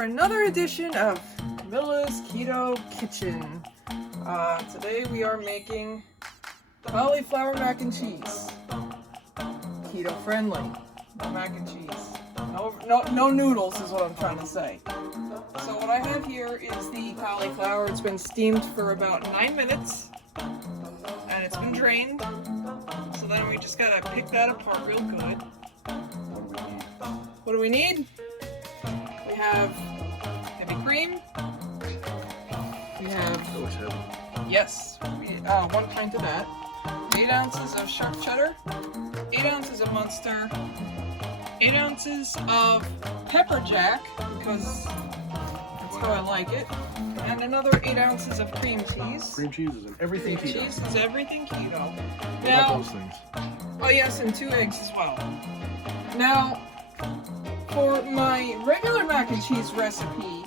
for another edition of Camilla's Keto Kitchen. Today we are making cauliflower mac and cheese. Keto friendly. No mac and cheese. No noodles is what I'm trying to say. So what I have here is the cauliflower. It's been steamed for about 9 minutes. And it's been drained. So then we just gotta pick that apart real good. What do we need? We have heavy cream. We have, yes, 1 pint of that. 8 ounces of sharp cheddar. 8 ounces of Munster. 8 ounces of pepper jack, because that's how I like it. And another 8 ounces of cream cheese. Cream cheese is in everything keto. Cream cheese is everything keto. Now, those things. Oh yes, and 2 eggs as well. Now, for my regular mac and cheese recipe,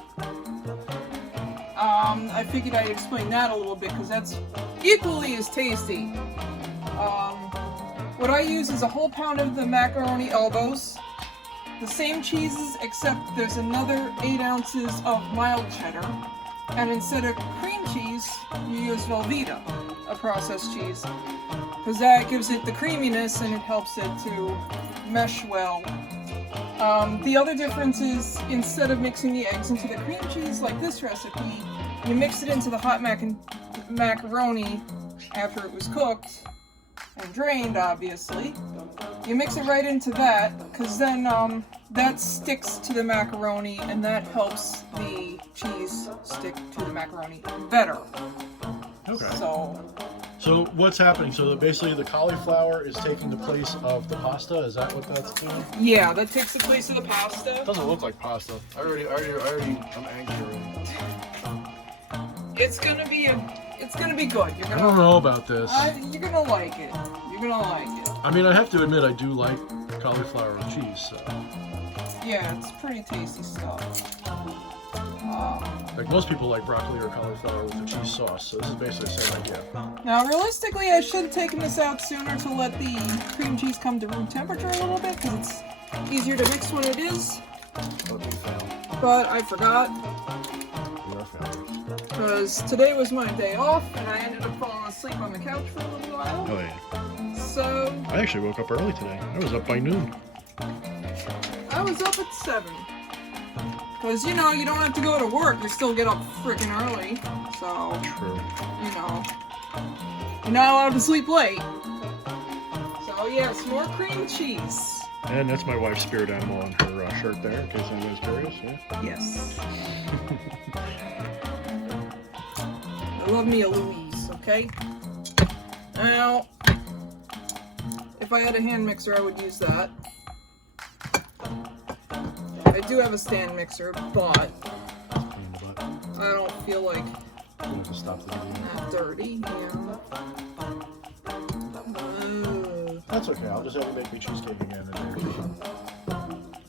I figured I'd explain that a little bit because that's equally as tasty. What I use is a whole pound of the macaroni elbows, the same cheeses except there's another 8 ounces of mild cheddar, and instead of cream cheese, you use Velveeta, a processed cheese, because that gives it the creaminess and it helps it to mesh well. The other difference is, instead of mixing the eggs into the cream cheese like this recipe, you mix it into the hot macaroni after it was cooked and drained, obviously. You mix it right into that, because then that sticks to the macaroni and that helps the cheese stick to the macaroni better. Okay. So what's happening? So basically the cauliflower is taking the place of the pasta? Is that what that's doing? yeah, that takes the place of the pasta. It doesn't look like pasta. I'm angry already. It's gonna be good. I don't know about this. You're gonna like it. You're gonna like it. I mean, I have to admit, I do like cauliflower and cheese, so. Yeah, it's pretty tasty stuff. Like most people like broccoli or cauliflower with the cheese sauce, so this is basically the same idea. Now, realistically, I should have taken this out sooner to let the cream cheese come to room temperature a little bit, because it's easier to mix when it is. But I forgot. Because today was my day off, and I ended up falling asleep on the couch for a little while. Oh yeah. So I actually woke up early today. I was up by noon. I was up at 7. Because, you don't have to go to work. You still get up freaking early. So, True. You're not allowed to sleep late. So, yes, more cream cheese. And that's my wife's spirit animal on her shirt there, in case anybody's curious. Yeah. Yes. I love me a Louise, okay? Now, if I had a hand mixer, I would use that. I do have a stand mixer, but I don't feel like that dirty. Yeah. That's okay. I'll just have you make me cheesecake again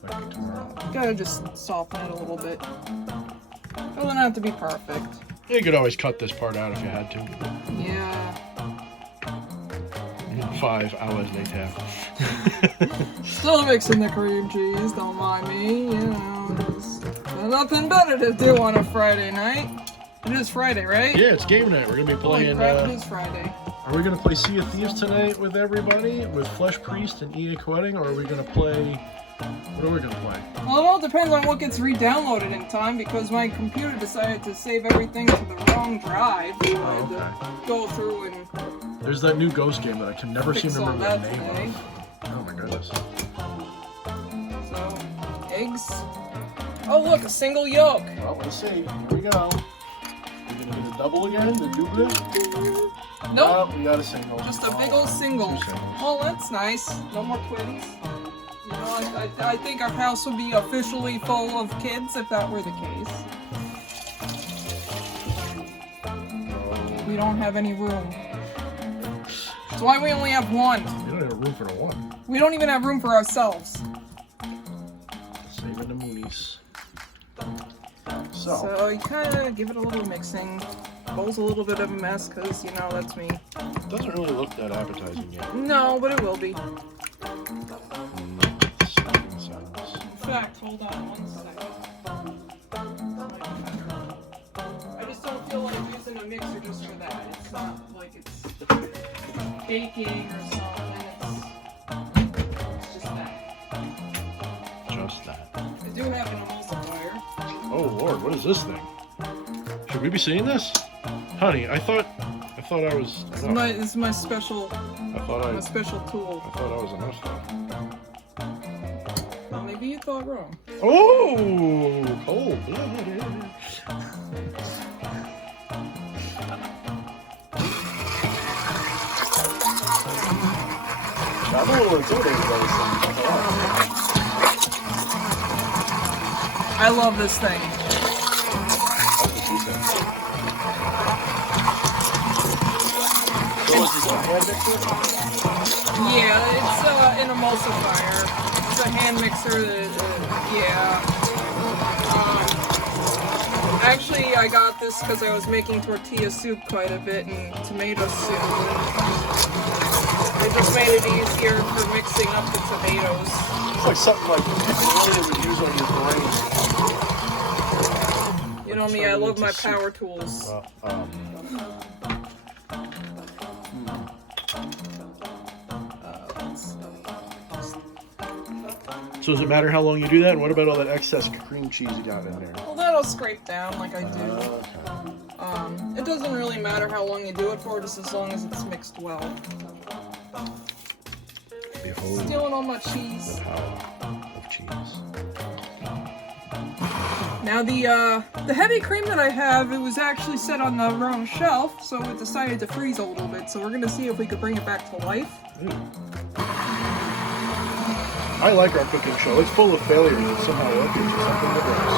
like tomorrow. Gotta just soften it a little bit. It doesn't have to be perfect. You could always cut this part out if you had to. Yeah. 5 hours later. Still mixing the cream cheese, don't mind me, there's nothing better to do on a Friday night. It is Friday, right? Yeah, it's game night. We're going to be playing... Holy crap, it is Friday. Are we going to play Sea of Thieves tonight with everybody? With Flesh Priest and EA Quetting? Or are we going to play... What are we going to play? Well, it all depends on what gets re-downloaded in time, because my computer decided to save everything to the wrong drive. So I had to go through and... There's that new Ghost game that I can never seem to remember the name today. of. Oh my goodness. So, eggs. Oh look, a single yolk. Well, let's see. Here we go. We're going to get a double again, the double. Nope. We got a single. Just a big old single. 2 singles. Oh, that's nice. No more twins. I think our house would be officially full of kids if that were the case. We don't have any room. That's why we only have 1. You don't have room for the 1. We don't even have room for ourselves. Saving the moonies. So you kind of give it a little mixing. Bowl's a little bit of a mess because, that's me. It doesn't really look that appetizing yet. No, but it will be. Saving sounds. In fact, hold on 1 second. using a mixer just for that. It's not like it's baking or something. It's just that. Just that. I do have an emulsifier. Oh Lord, what is this thing? Should we be seeing this? Honey, I thought I was. This No, is my special I thought my special tool. I thought I was enough stuff. Well, maybe you thought wrong. Oh, cold-blooded. I'm a little intimidated by this thing. I love this thing. That's what she said. So is this a hand mixer? Yeah, it's an emulsifier. It's a hand mixer. Actually, I got this because I was making tortilla soup quite a bit and tomato soup. It just made it easier for mixing up the tomatoes. It's like something like you really would use on your brain. You know me, I love my power tools. So does it matter how long you do that? And what about all that excess cream cheese you got in there? Well, that'll scrape down like I do. It doesn't really matter how long you do it for, just as long as it's mixed well. Behold Stealing all my cheese. the power of cheese. Now the heavy cream that I have, it was actually set on the wrong shelf, so it decided to freeze a little bit. So we're gonna see if we could bring it back to life. Ooh. I like our cooking show. It's full of failures and somehow it gives you something that works.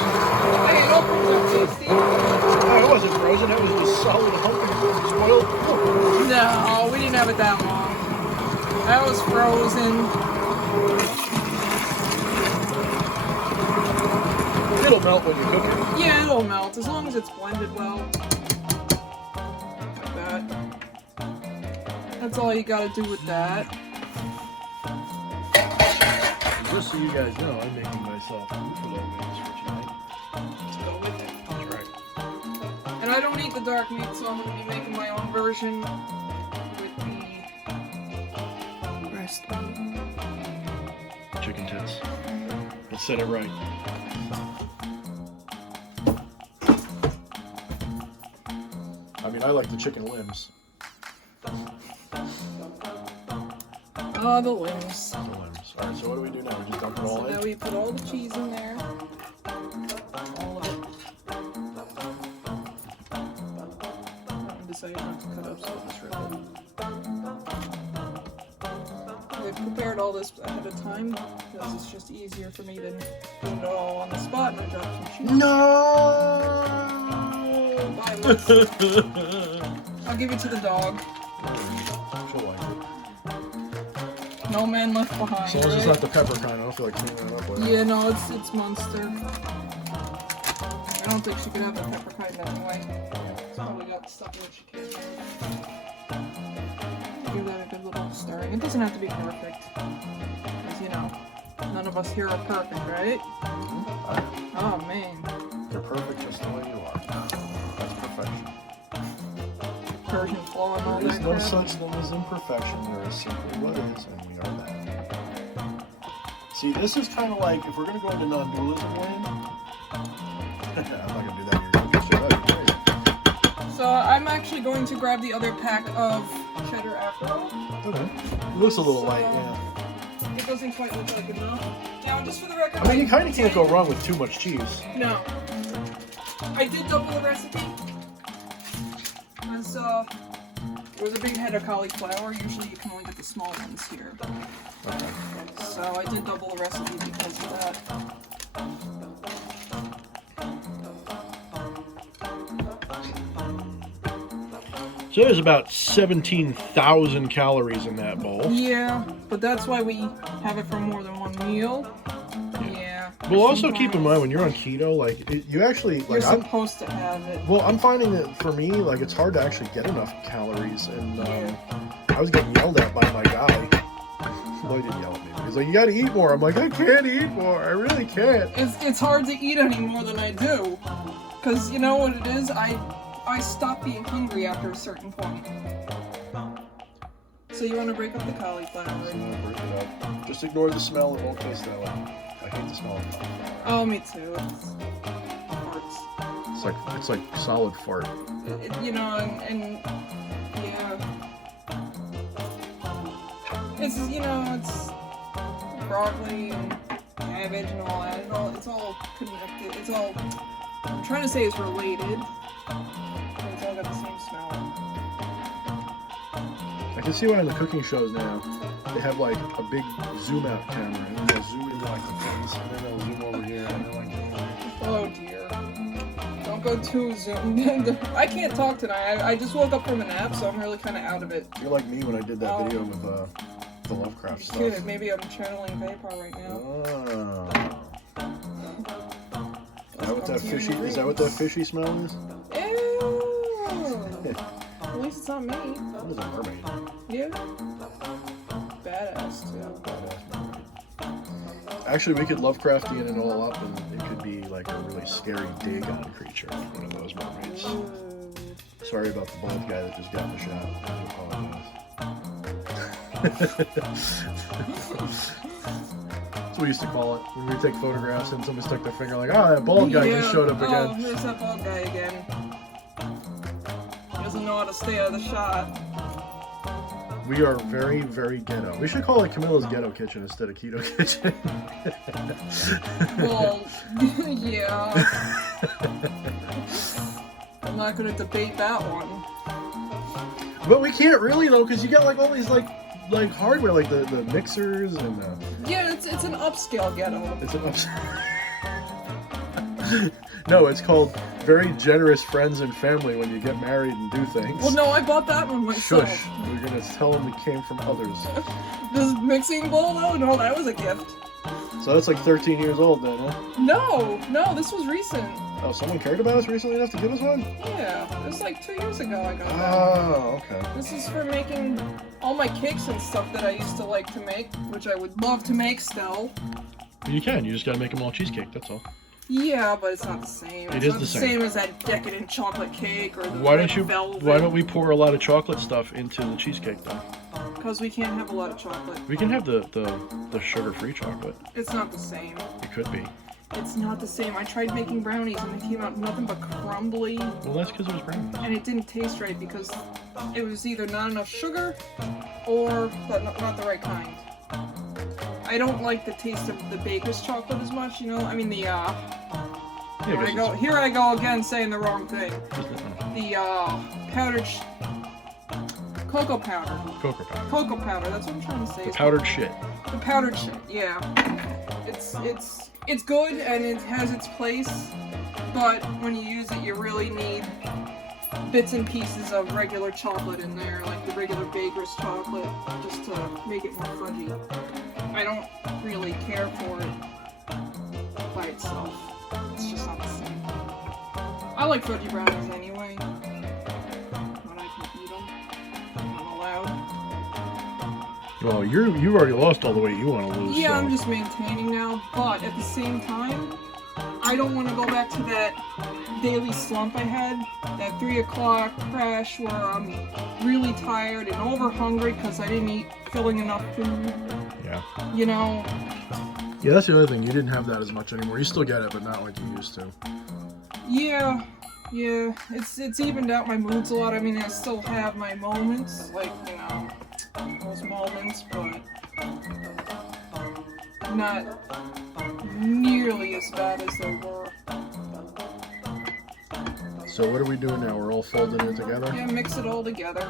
Hey, it opens up tasty. Oh, it wasn't frozen. It was just solid hunking spoiled. No, we didn't have it that long. That was frozen. It'll melt when you cook it. Yeah, it'll melt as long as it's blended well. Like that. That's all you gotta do with that. Just so you guys know, I'm making myself food for little minutes for tonight. That's right. And I don't eat the dark meat, so I'm gonna be making my own version with the breast meat. Chicken tits. Let's set it right. I mean, I like the chicken limbs. Ah, the limbs. The limbs. All right, so what do we do now? We just dump it all So in? now we put all the cheese in there. All of it. I decided not to cut up, so I'll just rip it. I prepared all this ahead of time because it's just easier for me than doing it all on the spot and I drop some cheese. No! Bye, Lex. I'll give it to the dog. She'll like it. No man left behind. As long as it's right? not the pepper kind, I don't feel like cleaning it up with it. Yeah, no, it's Munster. I don't think she could have the pepper kind anyway. It's probably got stuff in it she can't have. Give that a good little stirring. It doesn't have to be perfect. Because, you know, none of us here are perfect, right? Oh, man. You're perfect just the way you are. That's perfection. Persian flaw and all There is that no crap. such thing as imperfection. There is simply what is, and we are that. See, this is kind of like, if we're going to go into non-dualism land, I'm not going to do that here. That'd be great. So I'm actually going to grab the other pack of cheddar after all. Okay. It looks a little light, yeah. It doesn't quite look like enough. Now, just for the record, I mean, you kind of can't go wrong with too much cheese. No. I did double the recipe. As it was a big head of cauliflower. Usually you can only get the small ones here. Okay. So I did double the recipe because of that. So there's about 17,000 calories in that bowl. Yeah, but that's why we have it for more than one meal. Yeah. Well, also keep in mind when you're on keto, like you actually You're like I'm supposed to have it. well, I'm finding that for me, like it's hard to actually get enough calories, and Yeah. I was getting yelled at by my guy. Well, he didn't yell at me. He's like, "You got to eat more." I'm like, "I can't eat more. I really can't." It's hard to eat any more than I do. Because you know what it is? I stop being hungry after a certain point. So you want to break up the cauliflower? So I'm gonna break it up. Just ignore the smell. It won't taste that way. I hate the smell of cauliflower. Oh, me too. Farts. It's like solid fart. You know, and yeah, it's it's broccoli and cabbage and all that. It's all connected. It's all, I'm trying to say it's related, but it's all got the same smell. I can see why in the cooking shows now they have like a big zoom out camera and then they'll zoom into like the face and then they'll zoom over here and they're like, oh dear. Don't go too zoomed. I can't talk tonight. I just woke up from a nap, so I'm really kind of out of it. you're like me when I did that video with the Lovecraft stuff. Good. Maybe I'm channeling vapor right now. Oh. Is that what that fishy smell is? Ew. At least it's not me. That was a mermaid. Yeah. Badass too. Badass mermaid. Actually, we could Lovecraftian it all up, and it could be like a really scary dig on a creature, like one of those mermaids. Ooh. Sorry about the bald guy that just got the shot. I apologize. That's what we used to call it when we take photographs and somebody stuck their finger like, oh, that bald guy just showed up again. Oh, there's that bald guy again. He doesn't know how to stay out of the shot. We are very, very ghetto. We should call it Camilla's Ghetto Kitchen instead of Keto Kitchen. Well, yeah. I'm not gonna debate that one. But we can't really though, because you got like all these like hardware, like the mixers and yeah, it's an upscale ghetto. It's an No, it's called very generous friends and family when you get married and do things. Well, no, I bought that one myself. Shush. We're gonna tell them it came from others. This mixing bowl, though? No, that was a gift. So that's like 13 years old then, huh? No, this was recent. Oh, someone cared about us recently enough to give us one? Yeah, it was like 2 years ago I got that. Oh, okay. This is for making all my cakes and stuff that I used to like to make, which I would love to make still. You can. You just gotta make them all cheesecake, that's all. Yeah, but it's not the same. It It's is not the the same. same as that decadent chocolate cake or the Why velvet. don't we pour a lot of chocolate stuff into the cheesecake though? Because we can't have a lot of chocolate. We can have the sugar-free chocolate. It's not the same. It could be. It's not the same. I tried making brownies and they came out nothing but crumbly. Well, that's because it was brownies. And it didn't taste right because it was either not enough sugar or not the right kind. I don't like the taste of the baker's chocolate as much, you know? I mean here I go again saying the wrong thing. The powdered cocoa powder. Cocoa powder, that's what I'm trying to say. The powdered shit. The powdered shit, yeah. It's good and it has its place, but when you use it you really need bits and pieces of regular chocolate in there, like the regular baker's chocolate, just to make it more fudgy. I don't really care for it by itself. It's just not the same. I like fudgy brownies anyway, when I can eat them. I'm allowed. Well, you've already lost all the weight you want to lose. Yeah, so. I'm just maintaining now, but at the same time, I don't want to go back to that daily slump I had, that 3 o'clock crash where I'm really tired and over hungry because I didn't eat filling enough food. Yeah. You know? Yeah, that's the other thing. You didn't have that as much anymore. You still get it, but not like you used to. Yeah. It's evened out my moods a lot. I mean, I still have my moments, like, you know, those moments, but not nearly as bad as they were. So what are we doing now? We're all folding it together? Yeah, mix it all together.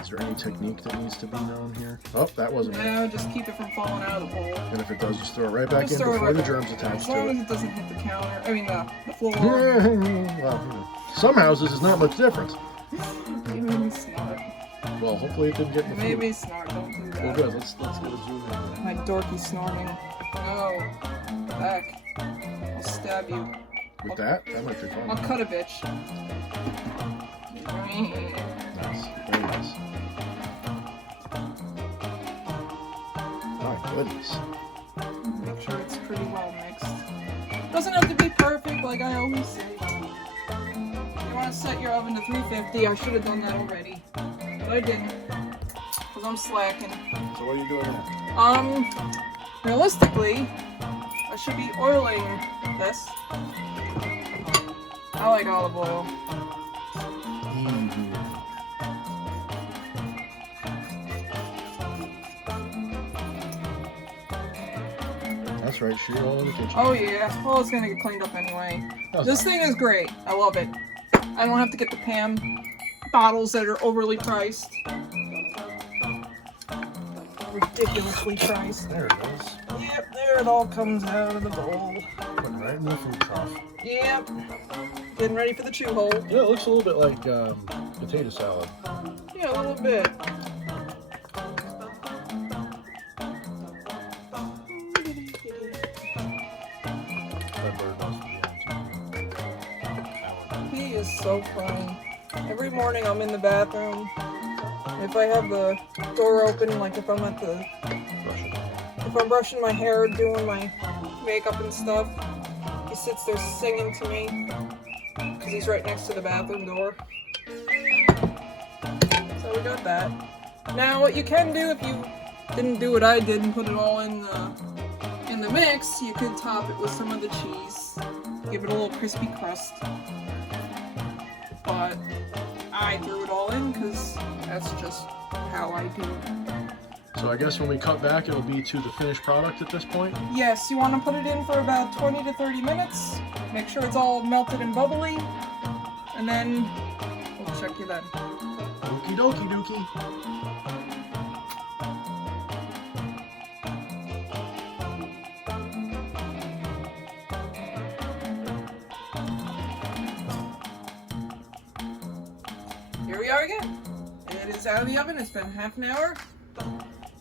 Is there any technique that needs to be known here? Oh, that wasn't it. No, just keep it from falling out of the bowl. And if it does, just throw it right back Just in throw it before right the back. germs attach As to long it. as it doesn't hit the counter, I mean the floor. Well, you know, some houses is not much difference. You made me snort. Well, hopefully it didn't get in the You made food. me snort, don't do that. Well, good. Let's get a zoom in. My dorky snorting. No. Back. I'll stab you. With that might be fun. I'll cut a bitch. Nice. Very nice. My goodness. Make sure it's pretty well mixed. Doesn't have to be perfect, like I always say. You you want to set your oven to 350. I should have done that already, but I didn't because I'm slacking. So what are you doing now? Realistically, I should be oiling this. I like olive oil. That's right, she's all in the kitchen. Oh yeah, well it's gonna get cleaned up anyway. This thing is great. I love it. I don't have to get the Pam bottles that are overly priced. Ridiculously priced. There it is. Yep, there it all comes out of the bowl. Putting right in the food trough. Yep. Getting ready for the chew hole. Yeah, it looks a little bit like potato salad. Yeah, a little bit. That bird must be on too. He is so funny. Every morning I'm in the bathroom. If I have the door open, like if I'm at the, if I'm brushing my hair, doing my makeup and stuff, he sits there singing to me because he's right next to the bathroom door. So we got that. Now what you can do if you didn't do what I did and put it all in the mix, you could top it with some of the cheese, give it a little crispy crust. But I threw it all in because that's just how I do. So I guess when we cut back, it'll be to the finished product at this point? Yes, you want to put it in for about 20 to 30 minutes. Make sure it's all melted and bubbly. And then we'll check you then. Okie dokie dookie. Here we are again. It is out of the oven. It's been half an hour.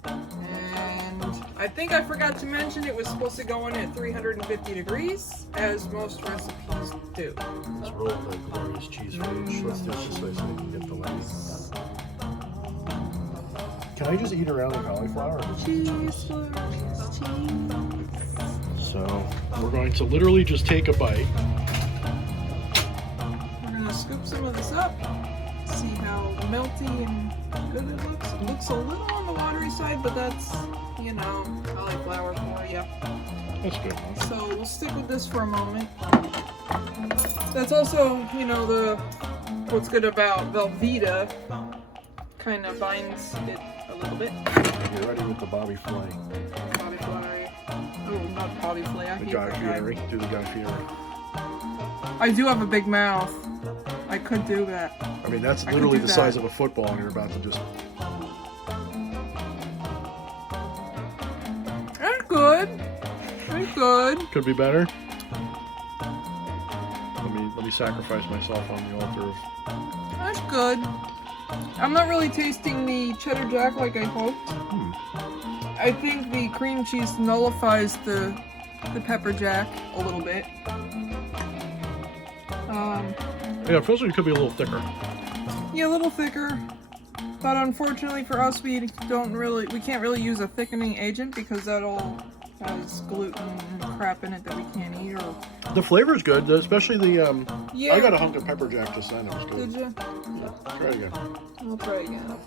And I think I forgot to mention it was supposed to go in at 350 degrees, as most recipes do. Let's roll the glorious cheese footage. Let's do it this way so we can get the length. Can I just eat around the cauliflower? Cheese. So we're going to literally just take a bite. We're going to scoop some of this up. See how melty and good it looks. It looks a little on the watery side, but that's, you know, cauliflower for you. That's good, huh? So we'll stick with this for a moment. That's also, you know, what's good about Velveeta. Kind of binds it a little bit. Get ready with the Bobby Flay. Bobby Flay. Oh, not Bobby Flay. I The hate Guy that guy. Fieri. Do the Guy Fieri. I do have a big mouth. I could do that. I mean, that's I could literally do the that. size of a football, and you're about to just. That's good. That's good. Could be better. Let me sacrifice myself on the altar of. That's good. I'm not really tasting the cheddar jack like I hoped. I think the cream cheese nullifies the pepper jack a little bit. Yeah, it feels like it could be a little thicker. Yeah, a little thicker. But unfortunately for us, we can't really use a thickening agent because that all has gluten and crap in it that we can't eat. Or The flavor is good, especially the. yeah. I got a hunk of pepper jack just then. It was good. Did you? Yeah. Try it again. I'll try again.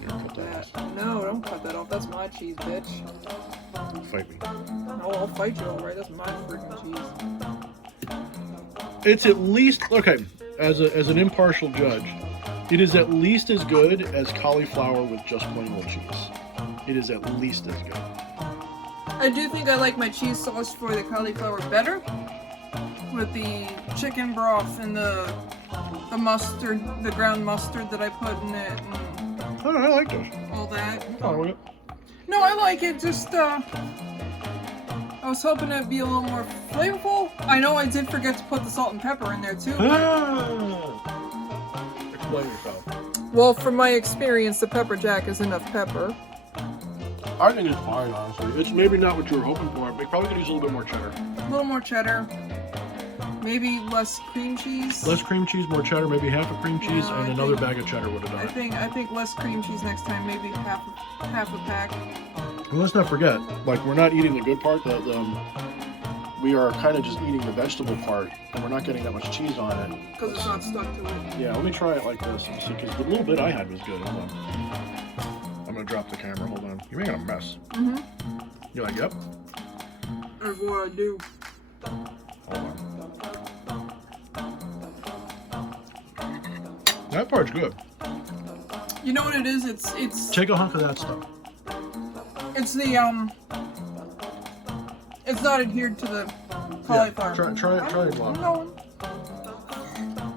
Here, cut that That. No, don't cut that off. That's my cheese, bitch. off. Fight me. No, I'll fight you, alright. That's my freaking cheese. It's at least okay. As an impartial judge, it is at least as good as cauliflower with just plain old cheese. It is at least as good. I do think I like my cheese sauce for the cauliflower better. With the chicken broth and the mustard, the ground mustard that I put in it and Oh, I like this. all that. Oh, look No, I like it, just I was hoping it'd be a little more flavorful. I know I did forget to put the salt and pepper in there too. Explain yourself. Well, from my experience, the pepper jack is enough pepper. I think it's fine, honestly. It's maybe not what you were hoping for. We probably could use a little bit more cheddar. A little more cheddar. Maybe less cream cheese. Less cream cheese, more cheddar, maybe half a cream cheese, No, and I another think- bag of cheddar would have done it. I think less cream cheese next time. Maybe half a pack. And let's not forget, like, we're not eating the good part. we are kind of just eating the vegetable part, and we're not getting that much cheese on it. Because it's not stuck to it. Yeah, let me try it like this and see, because the little bit I had was good. Hold on. I'm gonna drop the camera. Hold on. You're making a mess. Mm-hmm. You're like, yep. That's what I do. Hold on. That part's good. You know what it is? It's Take a hunk of that stuff. it's the it's not adhered to the cauliflower. Yeah, try it. No.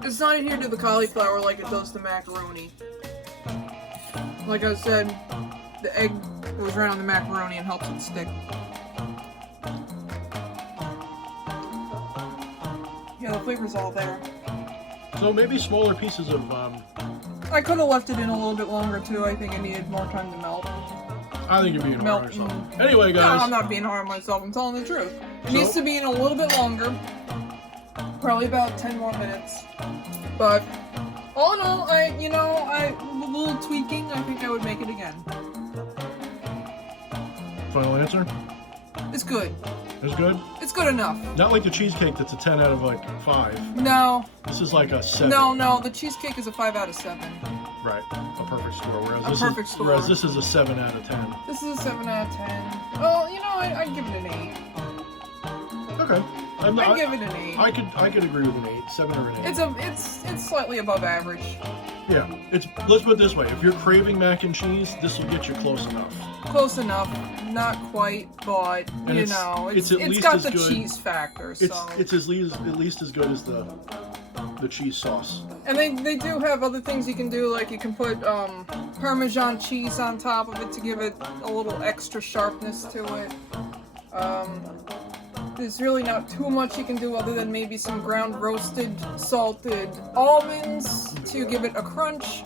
It's not adhered to the cauliflower like it does the macaroni. Like I said, the egg goes right on the macaroni and helps it stick. Yeah, the flavor's all there. So maybe smaller pieces of. I could have left it in a little bit longer too. I think it needed more time to melt. I think you're being hard on Melt. yourself. Anyway, No, guys. I'm not being hard on myself. I'm telling the truth. It So- needs to be in a little bit longer. Probably about 10 more minutes. But all in all, a little tweaking, I think I would make it again. Final answer. It's good. It's good. It's good enough. Not like the cheesecake that's a 10 out of like 5. No, This is like a 7. no. The cheesecake is a 5 out of 7. Right. A perfect score. Whereas This is a 7 out of 10. This is a 7 out of 10. Well, I'd give it an 8. Okay. I'd give it an 8. I could agree with an 8, 7 or an 8. It's slightly above average. Yeah. Let's put it this way. If you're craving mac and cheese, this will get you close enough. Close enough, not quite, but And it's at least got as the good. cheese factor. So. It's at least as good as the cheese sauce. And they do have other things you can do, like you can put Parmesan cheese on top of it to give it a little extra sharpness to it. There's really not too much you can do other than maybe some ground roasted salted almonds to give it a crunch.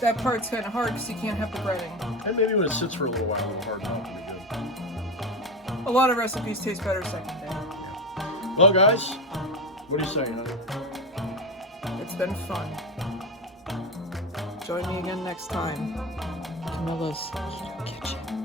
That part's kind of hard because you can't have the breading. And maybe when it sits for a little while, it'll harden up and be good. A lot of recipes taste better second day. Well, guys, what do you say, honey? It's been fun. Join me again next time. Camilla's Keto Kitchen.